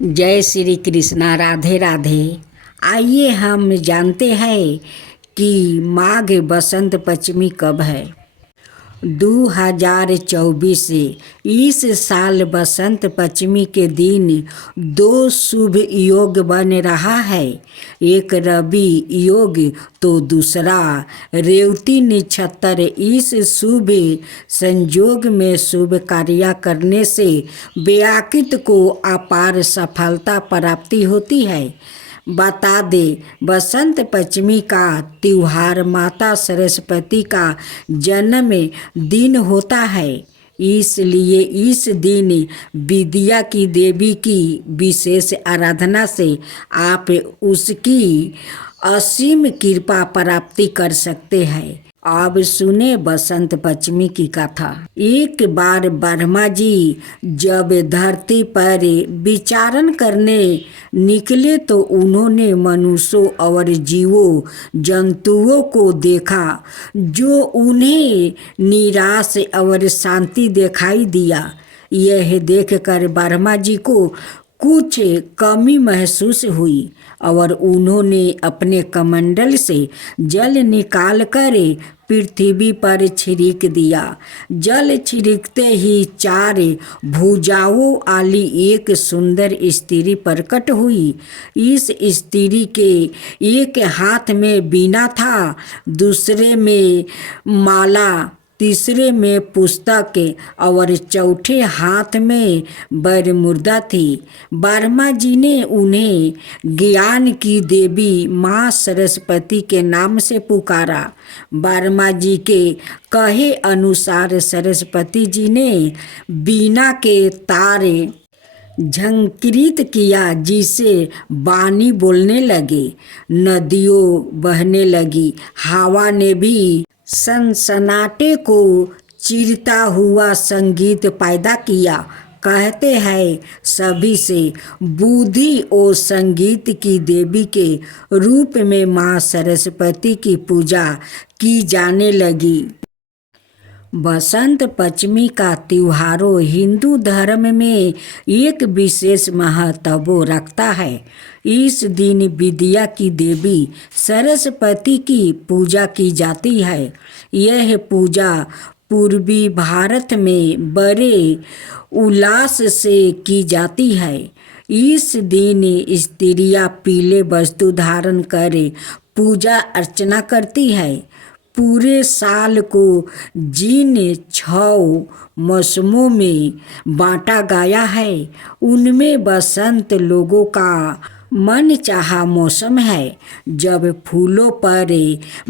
जय श्री कृष्णा। राधे राधे। आइए हम जानते हैं कि माघ बसंत पंचमी कब है। 2024 इस साल बसंत पंचमी के दिन दो शुभ योग बन रहा है। एक रवि योग तो दूसरा रेवती नक्षत्र। इस शुभ संयोग में शुभ कार्य करने से व्यक्ति को अपार सफलता प्राप्ति होती है। बता दे, बसंत पंचमी का त्योहार माता सरस्वती का जन्म दिन होता है। इसलिए इस दिन विद्या की देवी की विशेष आराधना से आप उसकी असीम कृपा प्राप्ति कर सकते हैं। अब सुने बसंत पंचमी की कथा। एक बार ब्रह्मा जी जब धरती पर विचरण करने निकले तो उन्होंने मनुष्यों और जीवों जंतुओं को देखा जो उन्हें निराश और शांति दिखाई दिया। यह देखकर ब्रह्मा जी को कुछ कमी महसूस हुई और उन्होंने अपने कमंडल से जल निकालकर पृथ्वी पर छिड़क दिया। जल छिड़कते ही चार भुजाओं वाली एक सुंदर स्त्री प्रकट हुई। इस स्त्री के एक हाथ में वीणा था, दूसरे में माला, तीसरे में पुस्तक और चौथे हाथ में वरमुद्रा थी। ब्रह्मा जी ने उन्हें ज्ञान की देवी माँ सरस्वती के नाम से पुकारा। ब्रह्मा जी के कहे अनुसार सरस्वती जी ने वीणा के तारे झंकृत किया, जिसे वाणी बोलने लगे। नदियों बहने लगी, हवा ने भी सनसनाटे को चीरता हुआ संगीत पैदा किया। कहते हैं सभी से बुद्धि और संगीत की देवी के रूप में माँ सरस्वती की पूजा की जाने लगी। बसंत पंचमी का त्योहारों हिंदू धर्म में एक विशेष महत्व रखता है। इस दिन विद्या की देवी सरस्वती की पूजा की जाती है। यह पूजा पूर्वी भारत में बड़े उल्लास से की जाती है। इस दिन स्त्रियां पीले वस्त्र धारण कर पूजा अर्चना करती है। पूरे साल को जिन 6 मौसमों में बांटा गया है उनमें बसंत लोगों का मनचाहा मौसम है। जब फूलों पर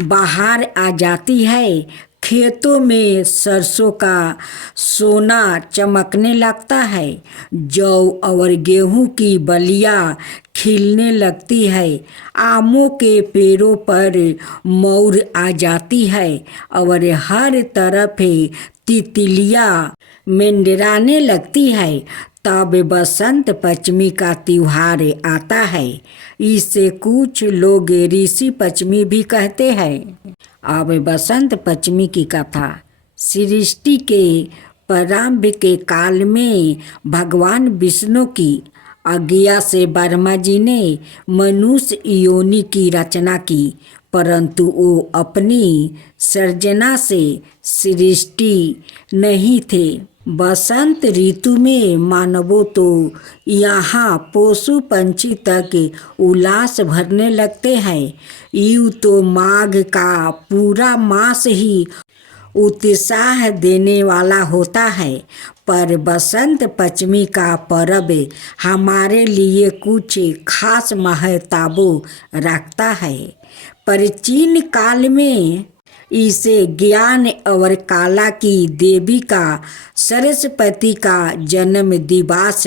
बहार आ जाती है, खेतों में सरसों का सोना चमकने लगता है, जौ और गेहूं की बलियां खिलने लगती है, आमों के पेड़ों पर मोर आ जाती है और हर तरफ तितलियां मंडराने लगती है, तब बसंत पंचमी का त्योहार आता है। इसे कुछ लोग ऋषि पंचमी भी कहते हैं। अब बसंत पंचमी की कथा। सृष्टि के प्रारंभ के काल में भगवान विष्णु की आज्ञा से ब्रह्मा जी ने मनुष्य योनि की रचना की, परंतु वो अपनी सृजना से सृष्टि नहीं थे। बसंत ऋतु में मानवों तो यहाँ पशु पंछी तक उल्लास भरने लगते हैं। यूँ तो माघ का पूरा मास ही उत्साह देने वाला होता है, पर बसंत पंचमी का पर्व हमारे लिए कुछ खास महत्व रखता है। प्राचीन काल में इसे ज्ञान और कला की देवी का सरस्वती का जन्म दिवस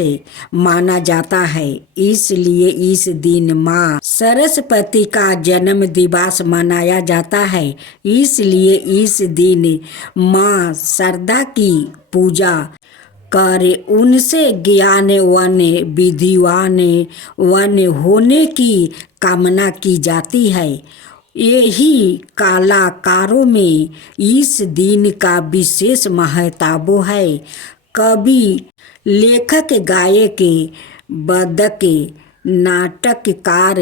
माना जाता है। इसलिए इस दिन माँ सरस्वती का जन्म दिवस मनाया जाता है। इसलिए इस दिन माँ शारदा की पूजा कर उनसे ज्ञानवान विद्वान होने की कामना की जाती है। यही कलाकारों में इस दिन का विशेष महत्व है। कवि, लेखक, गायक बदक नाटककार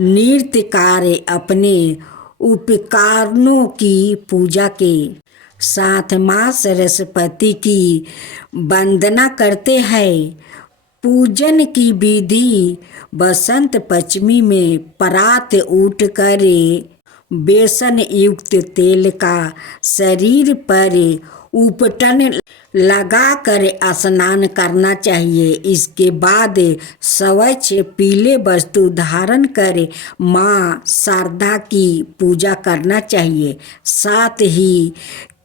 नृत्यकार अपने उपकरणों की पूजा के साथ माँ सरस्वती की वंदना करते हैं। पूजन की विधि बसंत पंचमी में प्रात उठकर बेसन युक्त तेल का शरीर पर उपटन लगाकर स्नान करना चाहिए। इसके बाद स्वच्छ पीले वस्त्र धारण कर माँ शारदा की पूजा करना चाहिए। साथ ही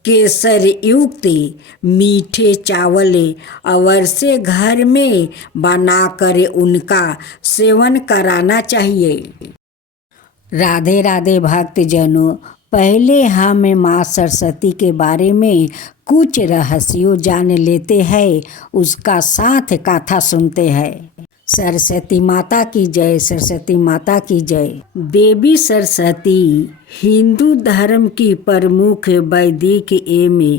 केसर युक्त मीठे चावल अवश्य घर में बनाकर उनका सेवन कराना चाहिए। राधे राधे भक्तजनों, पहले हम माँ सरस्वती के बारे में कुछ रहस्यों जान लेते हैं, उसका साथ कथा सुनते हैं। सरस्वती माता की जय, सरस्वती माता की जय। देवी सरस्वती हिंदू धर्म की प्रमुख वैदिक एवं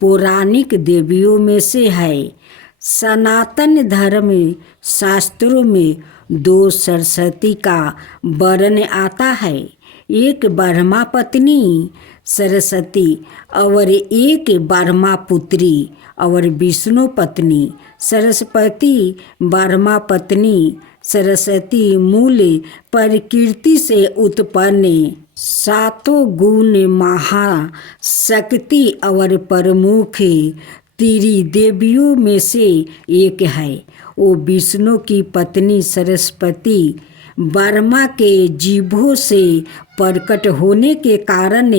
पौराणिक देवियों में से है। सनातन धर्म शास्त्रों में दो सरस्वती का वर्णन आता है, एक ब्रह्मा पत्नी सरस्वती और एक ब्रह्मा पुत्री और विष्णु पत्नी सरस्वती। ब्रह्मा पत्नी सरस्वती मूल प्रकृति से उत्पन्न सातों गुण महाशक्ति और प्रमुख त्रिदेवियों में से एक है। वो विष्णु की पत्नी सरस्वती ब्रह्मा के जीभों से प्रकट होने के कारण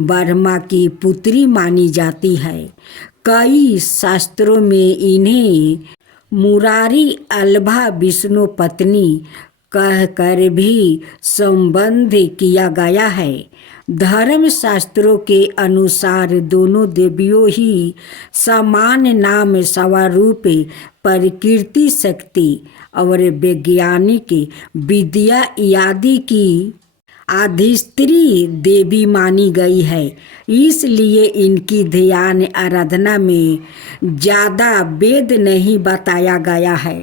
ब्रह्मा की पुत्री मानी जाती है। कई शास्त्रों में इन्हें मुरारी अल्भा विष्णु पत्नी कहकर भी संबंध किया गया है। धर्म शास्त्रों के अनुसार दोनों देवियों ही समान नाम स्वरूप प्रकृति शक्ति और वैज्ञानिक विद्या आदि की अधिष्ठात्री देवी मानी गई है। इसलिए इनकी ध्यान आराधना में ज़्यादा वेद नहीं बताया गया है।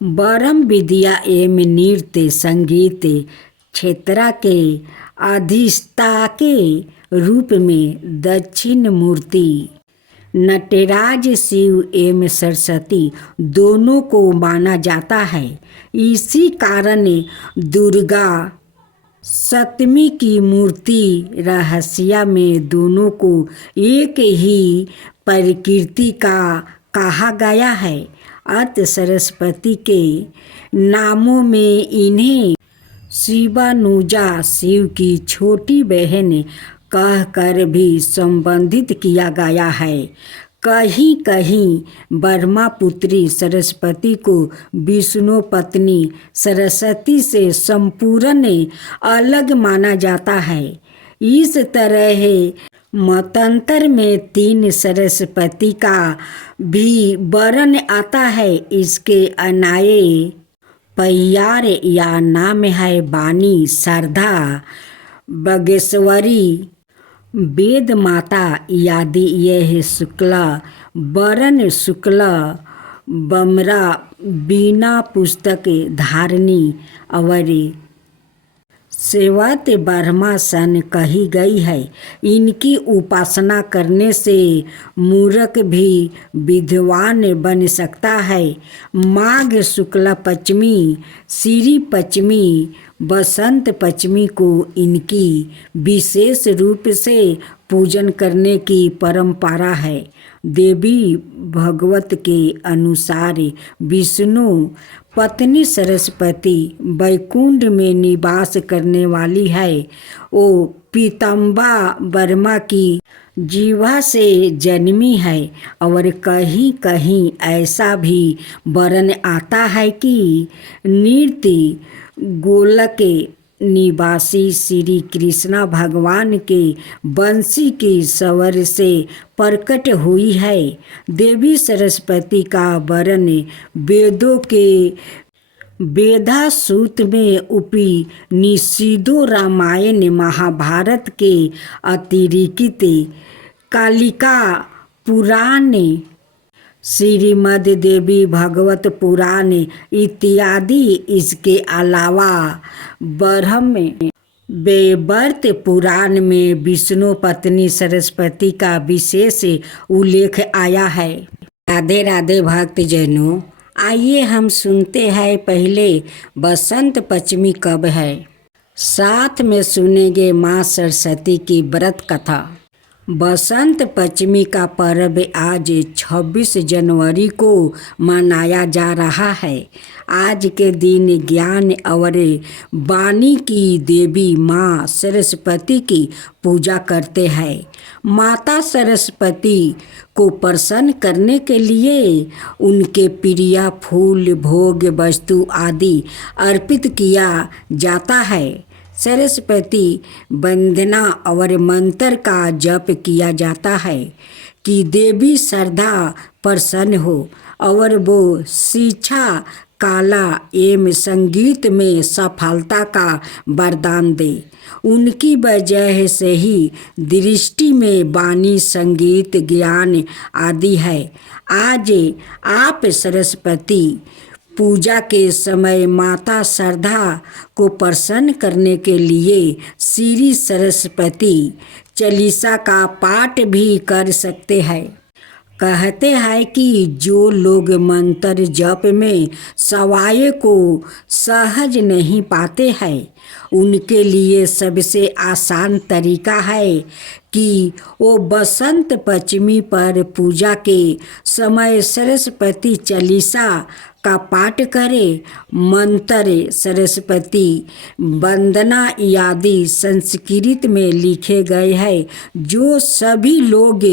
ब्रह्म विद्या एवं नृत्य संगीत क्षेत्र के अधिष्ठा के रूप में दक्षिण मूर्ति नटराज शिव एवं सरस्वती दोनों को माना जाता है। इसी कारण दुर्गा सप्तमी की मूर्ति रहस्य में दोनों को एक ही प्रकृति का कहा गया है। अत सरस्वती के नामों में इन्हें शिवानुजा शिव की छोटी बहन कहकर भी संबंधित किया गया है। कहीं कहीं ब्रह्मा पुत्री सरस्वती को विष्णु पत्नी सरस्वती से संपूर्ण अलग माना जाता है। इस तरह मतांतर में तीन सरस्वती का भी वर्णन आता है। इसके अनाये पैयार या नाम है बानी, शारदा, बागेश्वरी, वेद माता आदि। यह शुक्ला वरण शुक्ला बमरा बीना पुस्तक धारणी और सेवत ब्रह्मा सन कही गई है। इनकी उपासना करने से मूर्ख भी विद्वान बन सकता है। माघ शुक्ला पंचमी, श्री पंचमी, बसंत पंचमी को इनकी विशेष रूप से पूजन करने की परंपरा है। देवी भागवत के अनुसार विष्णु पत्नी सरस्वती वैकुंठ में निवास करने वाली है। वो पीताम्बा ब्रह्मा की जीवा से जन्मी है और कहीं कहीं ऐसा भी वर्णन आता है कि नृत्य गोलक निवासी श्री कृष्ण भगवान के बंसी के स्वर से प्रकट हुई है। देवी सरस्वती का वर्णन वेदों के वेदासूत में उपनिषदों, रामायण, महाभारत के अतिरिक्त कालिका पुराण, श्रीमद् देवी भागवत पुराण इत्यादि। इसके अलावा ब्रह्म वैवर्त पुराण में विष्णु पत्नी सरस्वती का विशेष उल्लेख आया है। राधे राधे भक्तजनों, आइए हम सुनते हैं पहले बसंत पंचमी कब है, साथ में सुनेंगे माँ सरस्वती की व्रत कथा। बसंत पंचमी का पर्व आज 26 जनवरी को मनाया जा रहा है। आज के दिन ज्ञान और वाणी की देवी माँ सरस्वती की पूजा करते हैं। माता सरस्वती को प्रसन्न करने के लिए उनके प्रिय फूल, भोग वस्तु आदि अर्पित किया जाता है। सरस्वती वंदना और मंत्र का जप किया जाता है कि देवी श्रद्धा प्रसन्न हो और वो शिक्षा, कला एवं संगीत में सफलता का वरदान दे। उनकी वजह से ही दृष्टि में वाणी, संगीत, ज्ञान आदि है। आज आप सरस्वती पूजा के समय माता श्रद्धा को प्रसन्न करने के लिए श्री सरस्वती चालीसा का पाठ भी कर सकते हैं। कहते हैं कि जो लोग मंत्र जप में सवाय को सहज नहीं पाते हैं, उनके लिए सबसे आसान तरीका है कि वो बसंत पंचमी पर पूजा के समय सरस्वती चालीसा का पाठ करें। मंत्र, सरस्वती वंदना आदि संस्कृत में लिखे गए हैं, जो सभी लोग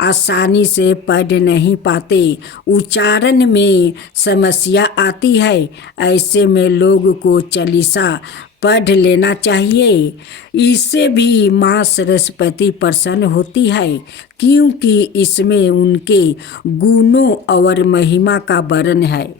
आसानी से पढ़ नहीं पाते। उच्चारण में समस्या आती है, ऐसे में लोग को चालीसा पढ़ लेना चाहिए। इससे भी माँ सरस्वती प्रसन्न होती है, क्योंकि इसमें उनके गुणों और महिमा का वर्णन है।